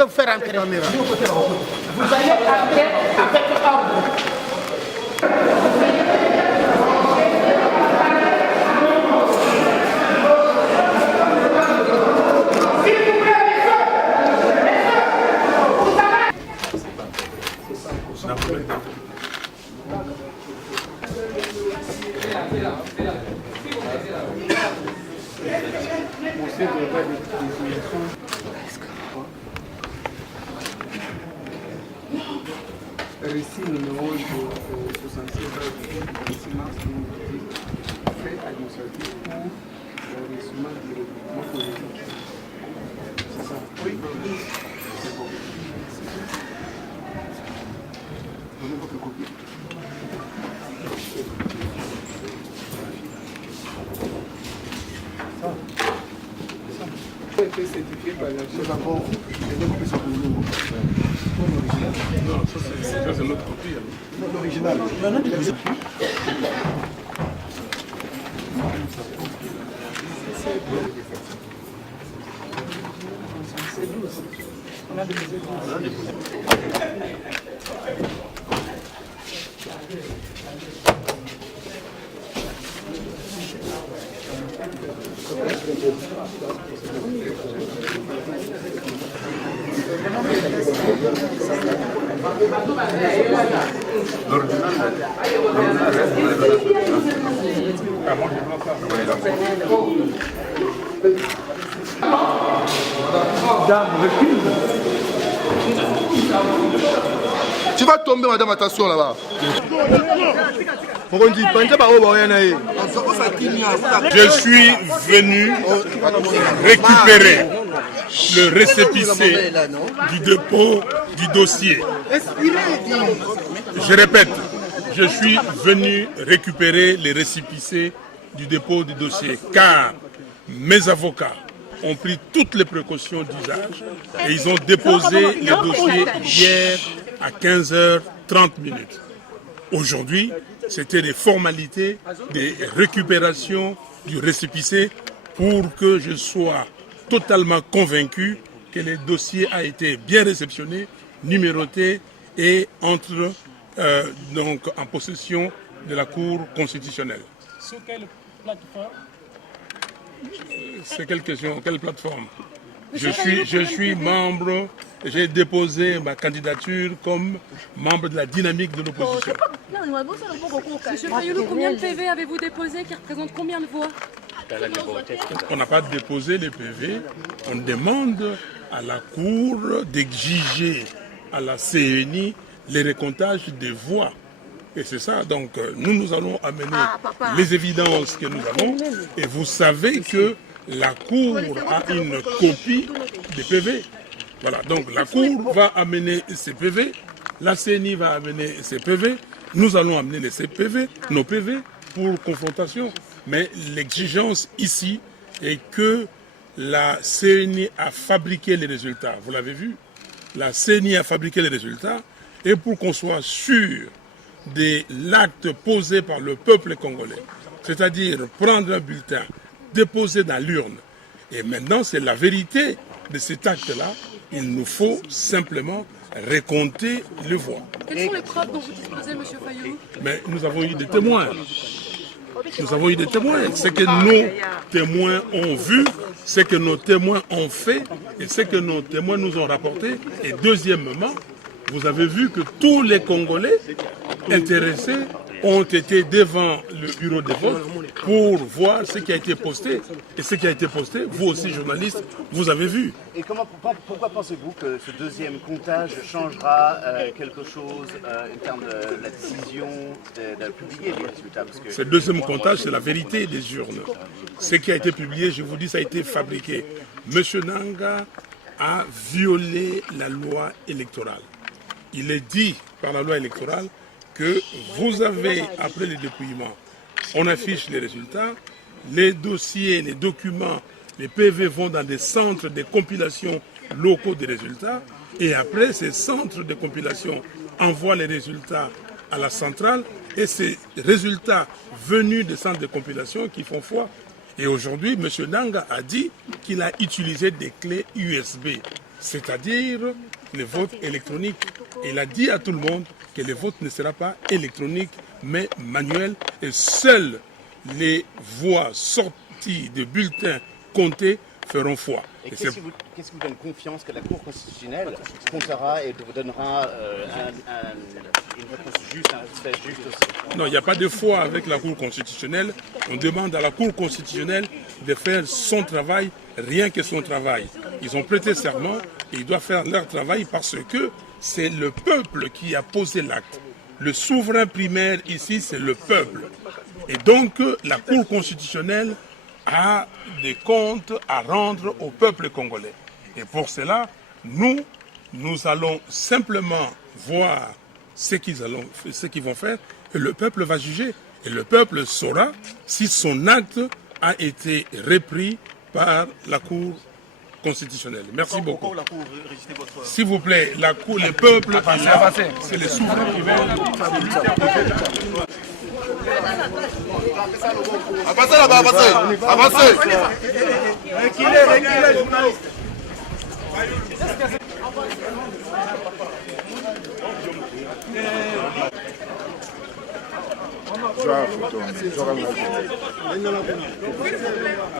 Je vais vous faire entrer. Vous allez entrer avec ordre. Récit numéro 66 6 mars 2018, fait administratif pour le reçuement du recrutement politique. C'est ça? Oui. C'est bon. Donnez votre copie. Ça a été certifié par la chef d'abord. Non, ça c'est notre copie. L'original. Tu vas tomber, madame, attention là-bas. Je suis venu récupérer le récépissé du dépôt du dossier. Je répète, je suis venu récupérer les récépissés du dépôt du dossier car mes avocats ont pris toutes les précautions d'usage et ils ont déposé les dossiers hier à 15h30. Aujourd'hui, c'était des formalités, des récupérations du récépissé pour que je sois totalement convaincu que le dossier a été bien réceptionné, numéroté et entre donc en possession de la Cour constitutionnelle. Sur quelle plateforme? C'est quelle question? Quelle plateforme? Je suis membre, j'ai déposé ma candidature comme membre de la dynamique de l'opposition. Monsieur Fayoulou, combien de PV avez-vous déposé qui représentent combien de voix? On n'a pas déposé les PV, on demande à la Cour d'exiger à la CENI les recomptages des voix. Et c'est ça, donc nous allons amener les évidences que nous avons. Et vous savez que la Cour a une copie des PV. Voilà, donc la Cour va amener ses PV, la CENI va amener ses PV, nous allons amener les PV, nos PV pour confrontation. Mais l'exigence ici est que la CENI a fabriqué les résultats. Vous l'avez vu, la CENI a fabriqué les résultats et pour qu'on soit sûr de l'acte posé par le peuple congolais, c'est-à-dire prendre un bulletin, déposer dans l'urne. Et maintenant, c'est la vérité de cet acte-là. Il nous faut simplement recompter les voix. Quelles sont les preuves dont vous disposez, M. Fayoulou? Mais nous avons eu des témoins. Nous avons eu des témoins. Ce que nos témoins ont vu, ce que nos témoins ont fait et ce que nos témoins nous ont rapporté. Et deuxièmement, vous avez vu que tous les Congolais intéressés ont été devant le bureau de vote pour voir ce qui a été posté. Et ce qui a été posté, vous aussi journalistes, vous avez vu. Et pourquoi pensez-vous que ce deuxième comptage changera quelque chose en termes de la décision de publier les résultats? Ce deuxième comptage, c'est la vérité des urnes. Ce qui a été publié, je vous dis, ça a été fabriqué. M. Nanga a violé la loi électorale. Il est dit par la loi électorale que vous avez, après le dépouillement, on affiche les résultats, les dossiers, les documents, les PV vont dans des centres de compilation locaux des résultats et après ces centres de compilation envoient les résultats à la centrale et ces résultats venus des centres de compilation qui font foi. Et aujourd'hui, M. Nanga a dit qu'il a utilisé des clés USB. c'est-à-dire le vote électronique. Il a dit à tout le monde que le vote ne sera pas électronique, mais manuel, et seules les voix sorties de bulletins comptés feront foi. Et qu'est-ce qui vous donne confiance que la Cour constitutionnelle comptera et vous donnera une réponse juste, un fait juste aussi? Non, il n'y a pas de foi avec la Cour constitutionnelle. On demande à la Cour constitutionnelle de faire son travail, rien que son travail. Ils ont prêté serment et ils doivent faire leur travail parce que c'est le peuple qui a posé l'acte. Le souverain primaire ici, c'est le peuple. Et donc, la Cour constitutionnelle a des comptes à rendre au peuple congolais. Et pour cela, nous allons simplement voir ce qu'ils vont faire et le peuple va juger. Et le peuple saura si son acte a été repris par la Cour constitutionnelle. Merci beaucoup. S'il vous plaît, la Cour, le peuple, c'est le souverain primaire. Avancez là-bas, avancez. Avancez. Reculez, journaliste. Tu as